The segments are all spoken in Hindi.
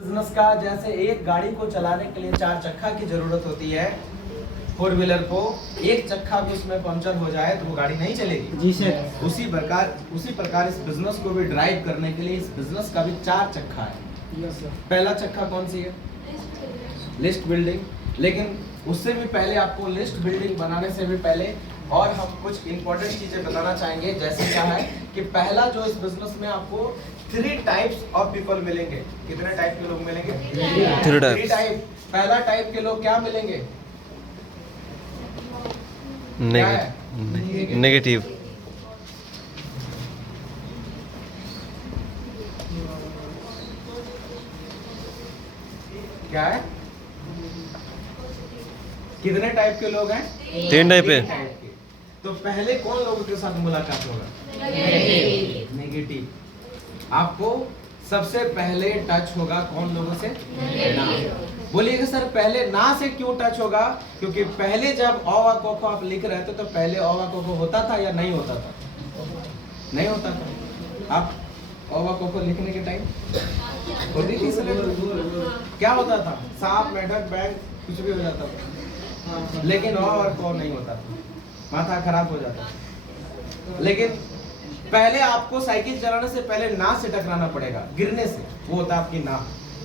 बिजनेस का जैसे एक गाड़ी को चलाने के लिए 4 चक्का की जरूरत होती है, 4 व्हीलर को एक चक्का भी उसमें पंक्चर हो जाए तो वो गाड़ी नहीं चलेगी। जी सर। उसी प्रकार इस बिजनेस को भी ड्राइव करने के लिए इस बिजनेस का भी 4 चक्का है। Yes sir. पहला चक्का कौन सी है? List building. लेकिन उससे भी पहले आपको लिस्ट बिल्डिंग बनाने से भी पहले और हम कुछ इंपॉर्टेंट चीजें बताना चाहेंगे। जैसे क्या है कि पहला जो इस बिजनेस में आपको 3 टाइप्स ऑफ पीपल मिलेंगे। कितने टाइप के लोग मिलेंगे? 3 टाइप। पहला टाइप के लोग क्या मिलेंगे? नेगेटिव। क्या है? कितने टाइप के लोग हैं? 3 टाइप है। के। तो पहले कौन लोगों के साथ मुलाकात होगा? नेगेटिव। आपको सबसे पहले टच होगा कौन लोगों से? ना। बोलिएगा सर पहले ना से क्यों टच होगा? क्योंकि पहले जब अ आ क ख आप लिख रहे थे तो पहले अ आ क ख होता था या नहीं होता था? नहीं होता था। आप अ आ क ख लिखने के टाइम होती थी सिलेबस? क्या होता था? सांप, मेढक, बैग कुछ भी हो जाता था, लेकिन अ और क नहीं होता था, माथा खराब हो जाता था। लेकिन पहले आपको साइकिल चलाने से पहले नाव से टकराना पड़ेगा, गिरने से, वो होता है आपकी नाव।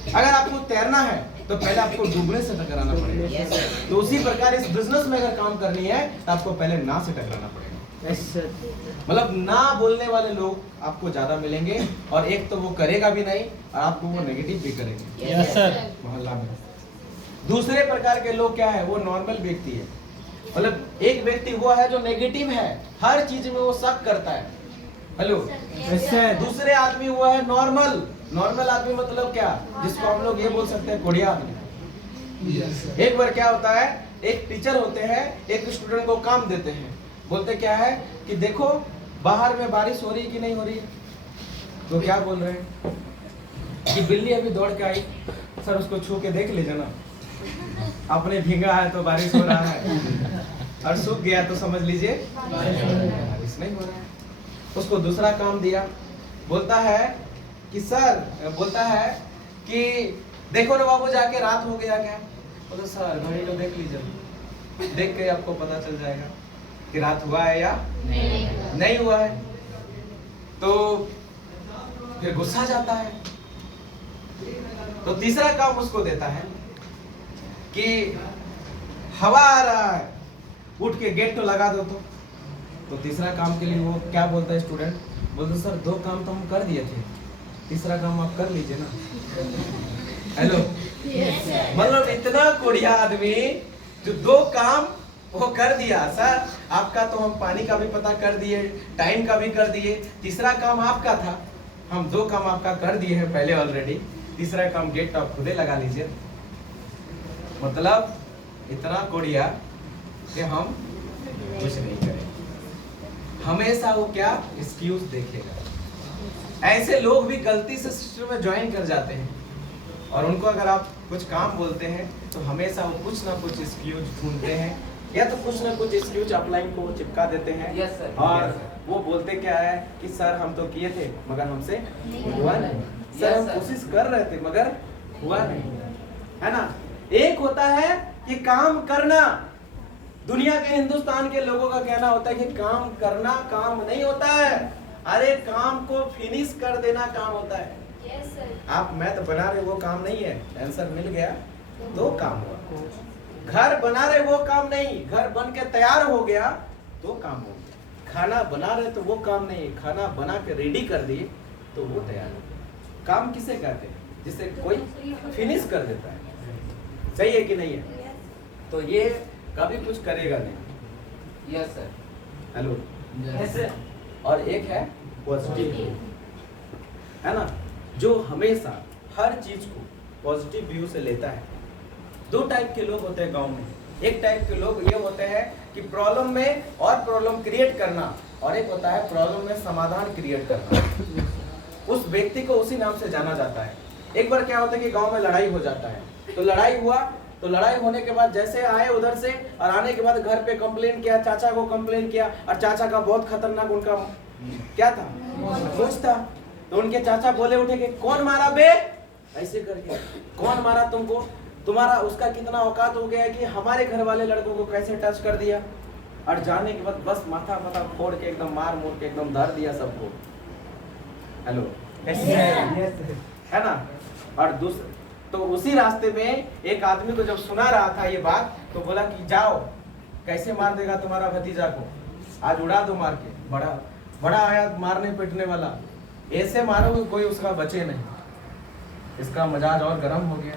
अगर आपको तैरना है तो पहले आपको डूबने से टकराना पड़ेगा। तो उसी प्रकार इस बिजनेस में अगर काम करनी है तो आपको पहले नाव से टकराना पड़ेगा। Yes sir. मतलब ना बोलने वाले लोग आपको ज्यादा मिलेंगे, और एक तो वो करेगा भी नहीं और आपको वो नेगेटिव भी करेंगे। Yes sir. मोहल्ला में दूसरे प्रकार के लोग क्या है? वो नॉर्मल व्यक्ति है। मतलब एक व्यक्ति वो है जो नेगेटिव है, हर चीज में वो शक करता है। हेलो। Yes sir. दूसरे आदमी वो है नॉर्मल। नॉर्मल आदमी मतलब क्या? जिसको हम लोग ये बोल सकते हैं कोढ़िया आदमी। एक बार क्या होता है, एक टीचर होते हैं, एक स्टूडेंट को काम देते हैं। बोलते क्या है कि देखो बाहर में बारिश हो रही है कि नहीं हो रही है? तो क्या बोल रहे हैं कि बिल्ली अभी दौड़ के आई, सर उसको छू के देख लीजिए ना, अपने भीगा है तो बारिश हो रहा है, और सूख गया तो समझ लीजिए बारिश नहीं हो रहा है। उसको दूसरा काम दिया, बोलता है कि सर, बोलता है कि देखो ना बाबू जाके रात हो गया क्या? बोलते सर घड़ी तो देख लीजिए, देख के आपको पता चल जाएगा कि रात हुआ है या नहीं हुआ है। तो फिर गुस्सा जाता है। तो तीसरा काम उसको देता है कि हवा आ रहा है, उठ के गेट तो लगा दो। तो तीसरा काम के लिए वो क्या बोलता है स्टूडेंट? बोलते सर 2 काम तो हम कर दिए थे, तीसरा काम आप कर लीजिए ना। हेलो। मतलब इतना कोढ़िया आदमी जो 2 काम वो कर दिया। सर आपका तो हम पानी का भी पता कर दिए, टाइम का भी कर दिए, तीसरा काम आपका था, हम 2 काम आपका कर दिए हैं पहले ऑलरेडी, तीसरा काम गेट आप खुदे लगा लीजिए। मतलब इतना कोढ़िया कि हम कुछ नहीं करेंगे। हमेशा वो क्या एक्सक्यूज देखेगा। ऐसे लोग भी गलती से सिस्टम में ज्वाइन कर जाते हैं, और उनको अगर आप कुछ काम बोलते हैं तो हमेशा वो कुछ ना कुछ एक्सक्यूज ढूंढते हैं, या तो कुछ ना कुछ एक्सक्यूज अपलाइन को चिपका देते हैं। Yes, sir. और वो बोलते क्या है कि सर हम तो किए थे मगर हमसे हुआ नहीं, सर हम कोशिश कर रहे थे मगर हुआ नहीं, है ना। एक होता है कि काम करना। दुनिया के हिंदुस्तान के लोगों का कहना होता है कि काम करना काम नहीं होता है, अरे काम को फिनिश कर देना काम होता है। Yes, sir. आप मैथ बना रहे वो काम नहीं है, आंसर मिल गया तो काम हुआ। घर बना रहे वो काम नहीं, घर बन के तैयार हो गया तो काम हो गया। खाना बना रहे तो वो काम नहीं, खाना बना के रेडी कर दिए तो वो तैयार हो गया। काम किसे कहते हैं? जिसे कोई फिनिश कर देता है। सही है कि नहीं है? तो ये कभी कुछ करेगा नहीं। Yes sir. Hello. Yes sir. और एक है पॉजिटिव, है ना, जो हमेशा हर चीज को पॉजिटिव व्यू से लेता है। 2 टाइप के लोग होते हैं गांव में। एक टाइप के लोग ये होते हैं कि प्रॉब्लम में और प्रॉब्लम क्रिएट करना, और एक होता है प्रॉब्लम में समाधान क्रिएट करना। उस व्यक्ति को उसी नाम से जाना जाता है। एक बार क्या होता है कि गांव में लड़ाई हो जाता है, तो लड़ाई हुआ, तो लड़ाई होने के बाद जैसे आए उधर से, और आने के बाद घर पे कंप्लेन किया, चाचा को कंप्लेन किया, और चाचा का बहुत खतरनाक उनका क्या था? मूंछ था। तो उनके चाचा बोले उठे कि कौन मारा बे? ऐसे करके। कौन मारा तुमको? तुम्हारा उसका कितना औकात हो गया है कि हमारे घर वाले लड़कों को कैसे टच कर दिया, और जाने के बाद बस माथा फोड़ के एकदम मार मोड़ के एकदम धर दिया सबको। हेलो, कैसे है ना? और तो उसी रास्ते में एक आदमी को जब सुना रहा था ये बात, तो बोला कि जाओ, कैसे मार देगा तुम्हारा भतीजा को, आज उड़ा दो मार के। बड़ा आया मारने पीटने वाला, ऐसे मारोगे कोई उसका बचे नहीं। इसका मजाज और गर्म हो गया।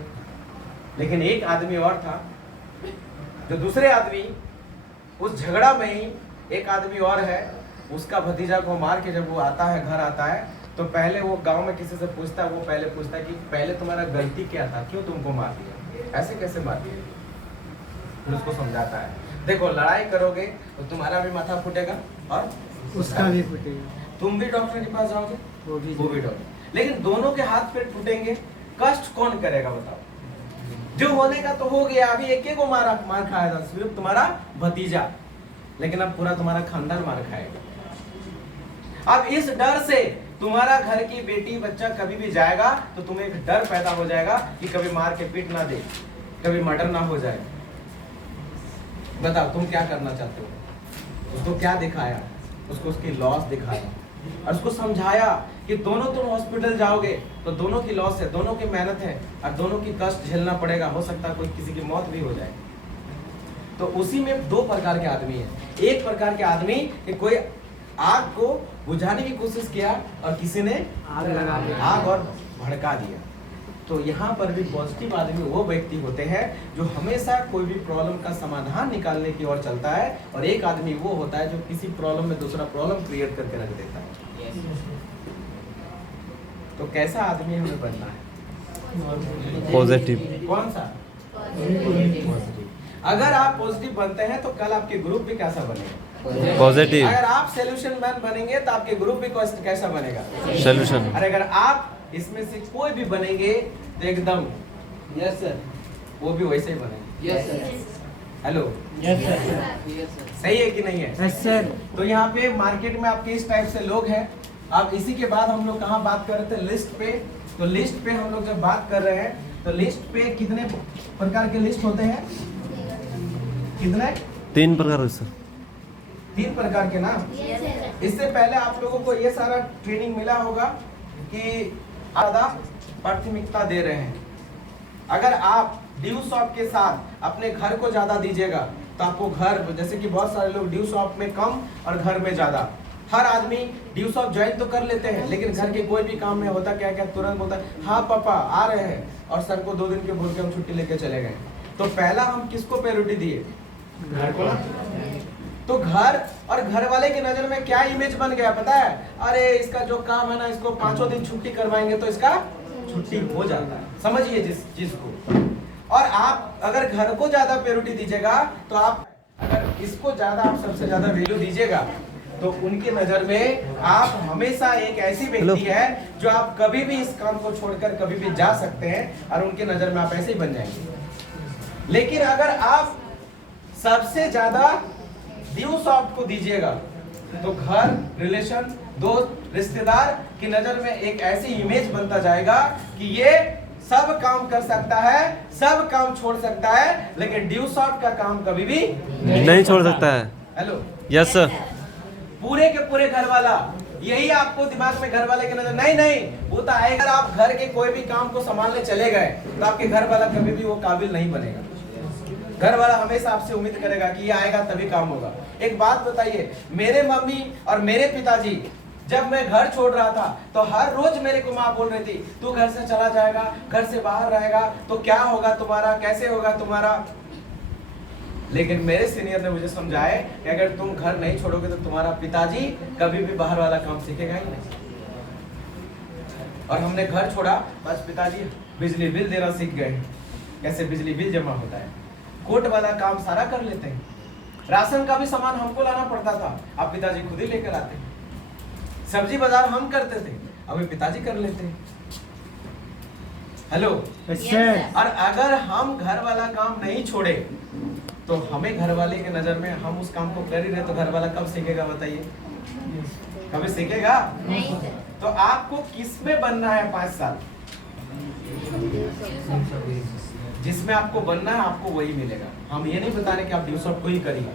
लेकिन एक आदमी और था, जो दूसरे आदमी उस झगड़ा में ही एक आदमी और है, उसका भतीजा को मार के जब वो आता है, घर आता है, तो पहले वो गांव में किसी से पूछता है, वो पहले पूछता है कि पहले तुम्हारा गलती क्या था, क्यों तुमको मार दिया, ऐसे कैसे मार दिया। फिर उसको समझाता है, देखो लड़ाई करोगे तो तुम्हारा भी माथा फूटेगा और उसका भी फूटेगा, तुम भी डॉक्टर के पास जाओगे, वो भी डॉक्टर। लेकिन दोनों के हाथ पेट फूटेंगे, कष्ट कौन करेगा बताओ? जो होने का तो हो गया, अभी एक को मार खाया था सिर्फ तुम्हारा भतीजा, लेकिन अब पूरा तुम्हारा खानदान मार खाएगा। अब इस डर से तुम्हारा घर की बेटी बच्चा कभी भी जाएगा तो तुम्हें एक डर पैदा हो जाएगा कि कभी मार के पीट ना दे, कभी मर्डर ना हो जाए। बताओ तुम क्या करना चाहते हो? उसको क्या दिखाया? उसको उसकी लॉस दिखाया और उसको समझाया कि दोनों तुम हॉस्पिटल जाओगे तो दोनों की लॉस है, दोनों की मेहनत है और दोनों की कष्ट झेलना पड़ेगा, हो सकता है कोई किसी की मौत भी हो जाए। तो उसी में दो प्रकार के आदमी है। एक प्रकार के आदमी कि कोई आग को बुझाने की कोशिश किया और किसी ने आग लगा दिया, आग और भड़का दिया। तो यहाँ पर भी पॉजिटिव आदमी वो व्यक्ति होते हैं जो हमेशा कोई भी प्रॉब्लम का समाधान निकालने की ओर चलता है, और एक आदमी वो होता है जो किसी प्रॉब्लम में दूसरा प्रॉब्लम क्रिएट करके रख देता है। तो कैसा आदमी हमें बनना है? पॉजिटिव। कौन सा? पॉजिटिव। अगर आप पॉजिटिव बनते हैं तो कल आपके ग्रुप भी कैसा बनेगा? पॉजिटिव। अगर आप सोल्यूशन मैन बनेंगे तो आपके ग्रुप भी कैसा बनेगा? सोल्यूशन। और अगर आप इसमें से कोई भी बनेंगे तो एकदम यस सर, वो भी वैसे ही बनेंगे। Yes sir, hello, yes sir, सही है कि नहीं है? Yes sir. तो यहाँ पे मार्केट में आपके इस टाइप से लोग हैं। अब इसी के बाद हम लोग कहाँ बात कर रहे थे? लिस्ट पे। तो लिस्ट पे हम लोग जब बात कर रहे हैं तो लिस्ट पे कितने प्रकार के लिस्ट होते हैं? कितने? 3 प्रकार सर। 3 प्रकार के ना। इससे पहले आप लोगों को ये सारा ट्रेनिंग मिला होगा कि ज्यादा प्राथमिकता दे रहे हैं। अगर आप ड्यू शॉप के साथ अपने घर को ज्यादा दीजिएगा तो आपको घर, जैसे कि बहुत सारे लोग ड्यू शॉप में कम और घर में ज्यादा। हर आदमी ड्यू शॉप ज्वाइन तो कर लेते हैं, लेकिन घर के कोई भी काम में होता क्या क्या, तुरंत बोलता है हाँ पापा आ रहे हैं, और सर को 2 दिन के बोल के हम छुट्टी लेके चले गए। तो पहला हम किसको प्रायोरिटी दिए? घर को ना। तो घर और घर वाले की नजर में क्या इमेज बन गया पता है? अरे इसका जो काम है ना, इसको 5 दिन छुट्टी करवाएंगे तो इसका छुट्टी हो जाता है। समझिए जिस चीज को। और आप अगर घर को ज्यादा प्रायोरिटी दीजिएगा तो आप, अगर इसको ज्यादा आप सबसे ज्यादा वैल्यू दीजिएगा तो उनकी नजर में आप हमेशा एक ऐसी व्यक्ति है जो आप कभी भी इस काम को छोड़कर कभी भी जा सकते हैं, और उनके नजर में आप ऐसे ही बन जाएंगे। लेकिन अगर आप सबसे ज्यादा ड्यू शॉप को दीजिएगा तो घर, रिलेशन, दोस्त, रिश्तेदार की नजर में एक ऐसी इमेज बनता जाएगा कि ये सब काम कर सकता है, सब काम छोड़ सकता है, लेकिन ड्यू शॉप का काम कभी भी नहीं छोड़ सकता है। Hello, yes sir. पूरे के पूरे घर वाला, यही आपको दिमाग में घर वाले की नजर नहीं वो तो आएगा। अगर आप घर के कोई भी काम को संभालने चले गए तो आपके घर वाला कभी भी वो काबिल नहीं बनेगा। घर वाला हमेशा आपसे उम्मीद करेगा कि ये आएगा तभी काम होगा। एक बात बताइए, मेरे मम्मी और मेरे पिताजी जब मैं घर छोड़ रहा था तो हर रोज मेरे को माँ बोल रही थी तू घर से चला जाएगा, घर से बाहर रहेगा तो क्या होगा तुम्हारा, कैसे होगा तुम्हारा। लेकिन मेरे सीनियर ने मुझे समझाया कि अगर तुम घर नहीं छोड़ोगे तो तुम्हारा पिताजी कभी भी बाहर वाला काम सीखेगा ही नहीं। और हमने घर छोड़ा, बस पिताजी बिजली बिल देना सीख गए, कैसे बिजली बिल जमा होता है, कोर्ट वाला काम सारा कर लेते हैं, राशन का भी सामान हमको लाना पड़ता था, अब पिताजी खुद ही लेकर आते हैं, सब्जी बाजार हम करते थे, अभी पिताजी कर लेते हैं। हेलो, और अगर हम घर वाला काम नहीं छोड़े तो हमें घर वाले के नजर में हम उस काम को कर ही रहे तो घर वाला कब सीखेगा बताइए? कभी सीखेगा? तो आपको किस में बनना है 5 साल? जिसमें आपको बनना है आपको वही मिलेगा। हम ये नहीं बता रहे कि आप ड्यूसॉफ्ट को ही करिए,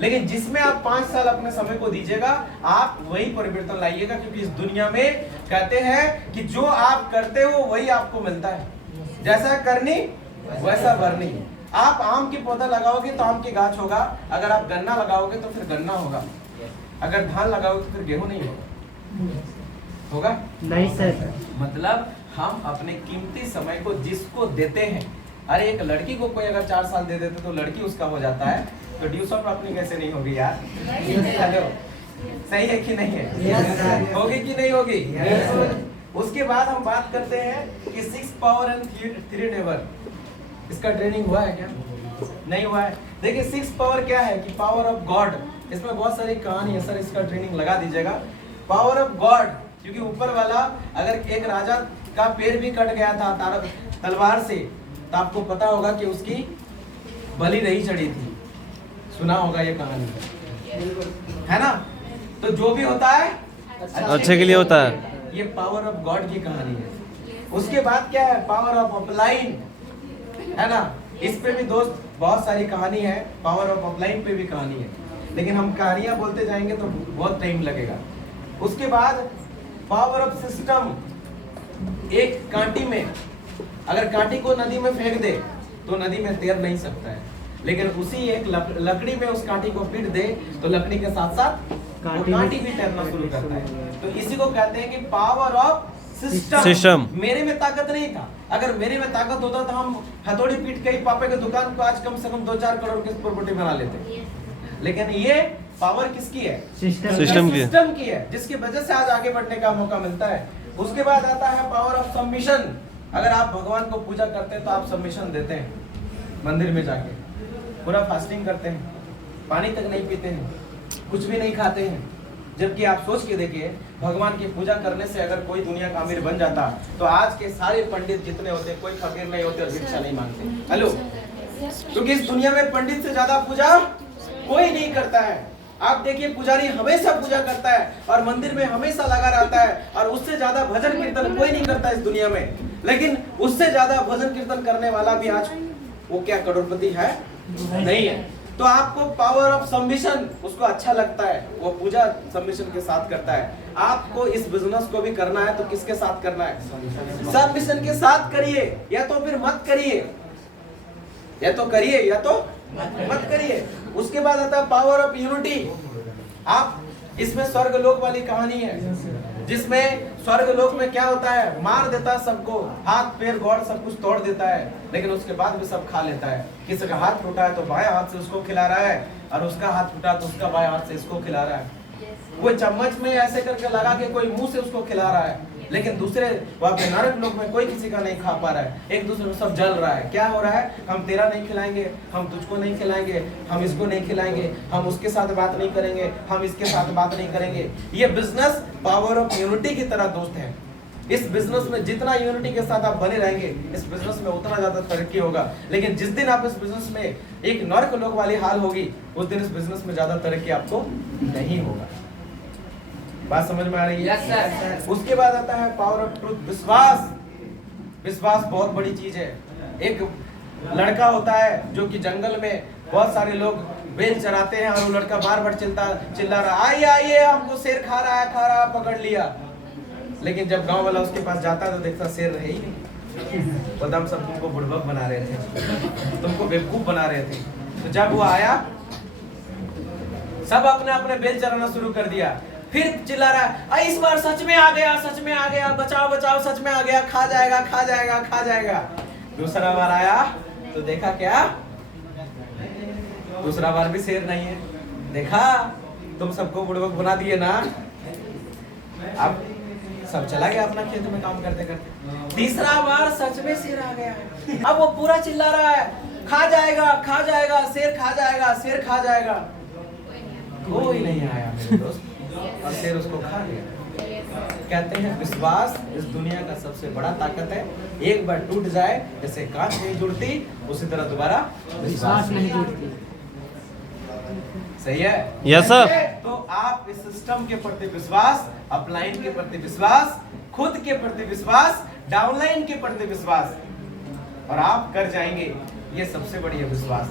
लेकिन जिसमें आप 5 साल अपने समय को दीजिएगा आप वही परिवर्तन लाइएगा, क्योंकि इस दुनिया में कहते हैं कि जो आप करते हो वही आपको मिलता है। जैसा करनी वैसा भरनी। आप आम की पौधा लगाओगे तो आम की गाछ होगा, अगर आप गन्ना लगाओगे तो फिर गन्ना होगा, अगर धान लगाओगे तो फिर गेहूं नहीं होगा। नहीं सर। मतलब हम अपने कीमती समय को जिसको देते हैं, अरे एक लड़की को कोई अगर 4 साल दे देते तो लड़की उसका हो जाता है, तो ड्यूसॉफ्ट अपनी कैसे नहीं होगी यार? हेलो, सही है कि नहीं है? होगी कि नहीं होगी? उसके बाद हम बात करते हैं कि 6 पावर एंड 3 नेवर, इसका ट्रेनिंग हुआ है क्या? नहीं हुआ है। देखिए 6 पावर क्या है कि पावर ऑफ गॉड, इसमें बहुत सारी कहानी है सर, इसका ट्रेनिंग लगा दीजिएगा। पावर ऑफ गॉड, क्योंकि ऊपर वाला अगर एक राजा का पैर भी कट गया था तलवार से, तो आपको पता होगा कि उसकी बलि नहीं चढ़ी थी, सुना होगा ये कहानी, है ना? तो जो भी होता है अच्छे के लिए होता है। ये पावर ऑफ गॉड की कहानी है। उसके बाद क्या है? पावर ऑफ अपलाइन, है ना? इस पे भी दोस्त बहुत सारी कहानी है, पावर ऑफ अपलाइन पे भी कहानी है, लेकिन हम कहानियां बोलते जाएंगे तो बहुत टाइम लगेगा। उसके बाद पावर ऑफ सिस्टम, एक कांटी में अगर कांटी को नदी में फेंक दे तो नदी में तैर नहीं सकता है, लेकिन उसी एक लकड़ी में उस कांटी को पीट दे तो लकड़ी के साथ साथ कांटी भी तैरना शुरू करता है। तो इसी को कहते हैं कि पावर ऑफ सिस्टम। मेरे में ताकत नहीं था, अगर मेरे में ताकत होता तो हम हथौड़ी पीट के ही पापा की दुकान को आज कम से कम 2-4 करोड़ की प्रॉपर्टी बना लेते, लेकिन ये पावर किसकी है? सिस्टम की है, जिसकी वजह से आज आगे बढ़ने का मौका मिलता है। उसके बाद आता है पावर ऑफ सबमिशन। अगर आप भगवान को पूजा करते हैं तो आप सबमिशन देते हैं, मंदिर में जाके पूरा फास्टिंग करते हैं, पानी तक नहीं पीते हैं, कुछ भी नहीं खाते हैं, जबकि आप सोच के देखिए भगवान की पूजा करने से अगर कोई दुनिया का अमीर बन जाता तो आज के सारे पंडित जितने होते कोई फकीर नहीं होते और भिक्षा नहीं मांगते। हेलो, क्योंकि इस दुनिया में पंडित से ज्यादा पूजा कोई नहीं करता है। आप देखिए पुजारी हमेशा पूजा करता है और मंदिर में हमेशा लगा रहता है, और उससे ज्यादा भजन कीर्तन कोई नहीं करता इस दुनिया में, लेकिन उससे ज्यादा भजन कीर्तन करने वाला भी आज वो क्या करोड़पति है? नहीं है। तो आपको पावर ऑफ सबमिशन, उसको अच्छा लगता है, वो पूजा सबमिशन के साथ करता है। आपको इस बिजनेस को भी करना है तो किसके साथ करना है? सबमिशन के साथ करिए, या तो फिर मत करिए, या तो करिए या तो मत करिए। उसके बाद आता है पावर ऑफ यूनिटी। आप इसमें स्वर्ग लोक वाली कहानी है, जिसमें स्वर्ग लोक में क्या होता है? मार देता है सबको, हाथ पैर गौड़ सब कुछ तोड़ देता है, लेकिन उसके बाद भी सब खा लेता है। किसी का हाथ टूटा है तो बाएं हाथ से उसको खिला रहा है, और उसका हाथ टूटा तो उसका बाएं हाथ से इसको खिला रहा है। वो चम्मच में ऐसे करके लगा के कोई मुंह से उसको खिला रहा है, लेकिन दूसरे वहां पे नरक लोक में कोई किसी का नहीं खा पा रहा है, एक दूसरे में सब जल रहा है। क्या हो रहा है? हम तेरा नहीं खिलाएंगे, हम तुझको नहीं खिलाएंगे, हम इसको नहीं खिलाएंगे, हम उसके साथ बात नहीं करेंगे, हम इसके साथ बात नहीं करेंगे। ये बिजनेस पावर ऑफ यूनिटी की तरह दोस्त है। इस बिजनेस में जितना यूनिटी के साथ आप बने रहेंगे, इस बिजनेस में उतना ज्यादा तरक्की होगा। लेकिन जिस दिन आप इस बिजनेस में एक नरक लोक वाली हाल होगी, उस दिन इस बिजनेस में ज्यादा तरक्की आपको नहीं होगा। बात समझ में आ रही है? yes, उसके बाद आता है पावर ऑफ ट्रूथ, विश्वास। विश्वास बहुत बड़ी चीज है। एक लड़का होता है जो कि जंगल में बहुत सारे लोग बेल चराते हैं, और वो लड़का बार बार चिल्ला रहा, आइए आइए हमको शेर खा रहा है, पकड़ लिया। लेकिन जब गांव वाला उसके पास जाता तो देखता शेर रहे ही नहीं। बदम सब तुमको बुड़बक बना रहे थे, तुमको बेवकूफ बना रहे थे। तो जब वो आया, सब अपने अपने बेल चराना शुरू कर दिया, फिर चिल्ला रहा है, इस बार सच में आ गया, सच में आ गया, बचाओ बचाओ, सच में आ गया, खा जाएगा खा जाएगा खा जाएगा। दूसरा बार आया तो देखा क्या? दूसरा बार भी शेर नहीं है। देखा तुम सबको बुड़बक बना दिए ना। अब सब चला गया अपना खेत में काम करते करते। तीसरा बार सच में शेर आ गया है। अब वो पूरा चिल्ला रहा है, खा जाएगा खा जाएगा, शेर खा जाएगा, शेर खा जाएगा। कोई नहीं आया मेरे दोस्त, और शेर उसको खा गया। कहते हैं विश्वास इस दुनिया का सबसे बड़ा ताकत है। एक बार टूट जाए, जैसे कांच नहीं जुड़ती, उसी तरह दोबारा विश्वास नहीं जुड़ती। सही है? Yes sir. तो आप इस सिस्टम के प्रति विश्वास, अपलाइन के प्रति विश्वास, खुद के प्रति विश्वास, डाउनलाइन के प्रति विश्वास और आप कर जाएंगे, ये सबसे बड़ी है विश्वास।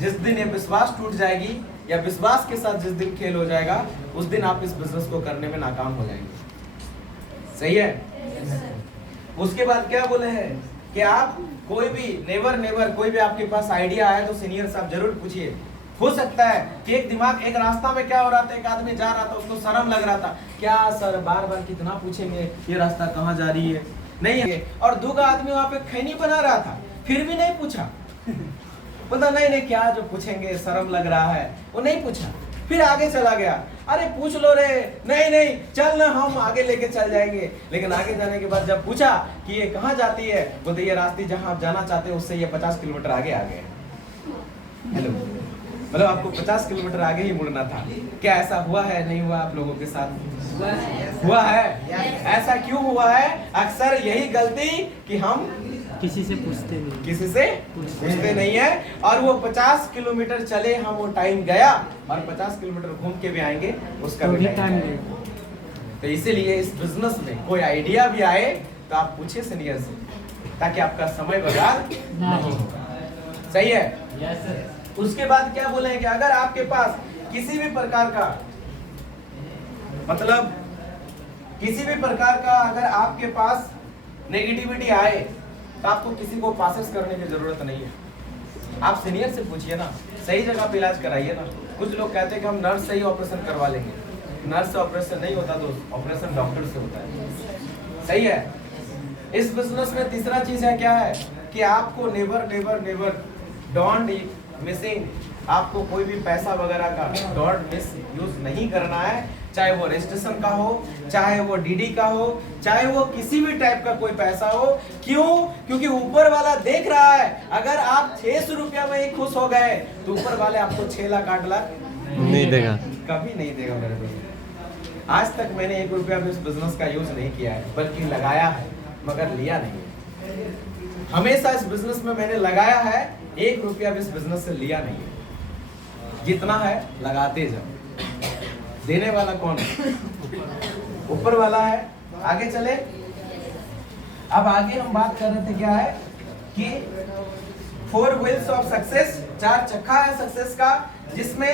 जिस दिन ये विश्वास टूट जाएगी या विश्वास के साथ जिस दिन खेल हो जाएगा, उस दिन आप इस बिजनेस को करने में नाकाम हो जाएंगे। सही है। उसके बाद क्या बोले हैं कि आप कोई भी नेवर कोई भी आपके पास आइडिया आए तो सीनियर साहब जरूर पूछिए। हो सकता है कि एक दिमाग एक रास्ता में क्या हो रहा था, एक आदमी जा रहा था, उसको शर्म लग रहा था, क्या सर बार बार कितना पूछेंगे, ये रास्ता कहाँ जा रही है, नहीं है। और दूसरा आदमी वहां पे खैनी बना रहा था, फिर भी नहीं पूछा। बोलता नहीं क्या जो पूछेंगे, शर्म लग रहा है, वो नहीं पूछा, फिर आगे चला गया। अरे पूछ लो रे, नहीं चल ना, हम आगे लेके चल जाएंगे। लेकिन आगे जाने के बाद जब पूछा कि ये कहाँ जाती है, बोलते ये रास्ते जहाँ आप जाना चाहते हैं उससे ये 50 किलोमीटर आगे आ गए। हेलो, मतलब आपको 50 किलोमीटर आगे ही मुड़ना था। क्या ऐसा हुआ है, नहीं हुआ आप लोगों के साथ? हुआ है। ऐसा क्यों हुआ है? अक्सर यही गलती कि हम किसी से पूछते नहीं, किसी से पूछते नहीं है। और वो 50 किलोमीटर चले, हम वो टाइम गया और 50 किलोमीटर घूम के भी आएंगे, उसका भी टाइम लगेगा। तो इसीलिए इस बिजनेस में कोई आइडिया भी आए तो आप पूछिए सीनियर से, ताकि आपका समय बर्बाद नहीं होगा। सही है। उसके बाद क्या बोले कि अगर आपके पास किसी भी प्रकार का मतलब किसी भी प्रकार का अगर आपके पास नेगेटिविटी आए तो आपको किसी को पासेस करने की जरूरत नहीं है। आप सीनियर से पूछिए ना, सही जगह पे इलाज कराइए ना। कुछ लोग कहते हैं कि हम नर्स से ही ऑपरेशन करवा लेंगे। नर्स से ऑपरेशन नहीं होता, तो ऑपरेशन डॉक्टर से होता है। सही है। इस बिजनेस में तीसरा चीज है क्या है कि आपको नेवर डोंट मिसिंग, आपको कोई भी पैसा वगैरह का डोंट मिस यूज नहीं करना है। चाहे वो रजिस्ट्रेशन का हो, चाहे वो डीडी का हो, चाहे वो किसी भी टाइप का कोई पैसा हो। क्यों? क्योंकि ऊपर वाला देख रहा है। अगर आप 600 रुपया में ही खुश हो गए तो ऊपर वाले आपको 6 लाख 8 लाख नहीं देगा, कभी नहीं देगा मेरे दोस्त। आज तक मैंने 1 रुपया भी इस बिजनेस का यूज नहीं किया है, बल्कि लगाया है मगर लिया नहीं है। हमेशा इस बिजनेस में मैंने लगाया है, 1 रुपया भी इस बिजनेस से लिया नहीं है। जितना है लगाते जाओ। देने वाला कौन है? ऊपर वाला है। आगे चले। अब आगे हम बात कर रहे थे क्या है कि 4 व्हील्स ऑफ सक्सेस, 4 चक्का है सक्सेस का, जिसमें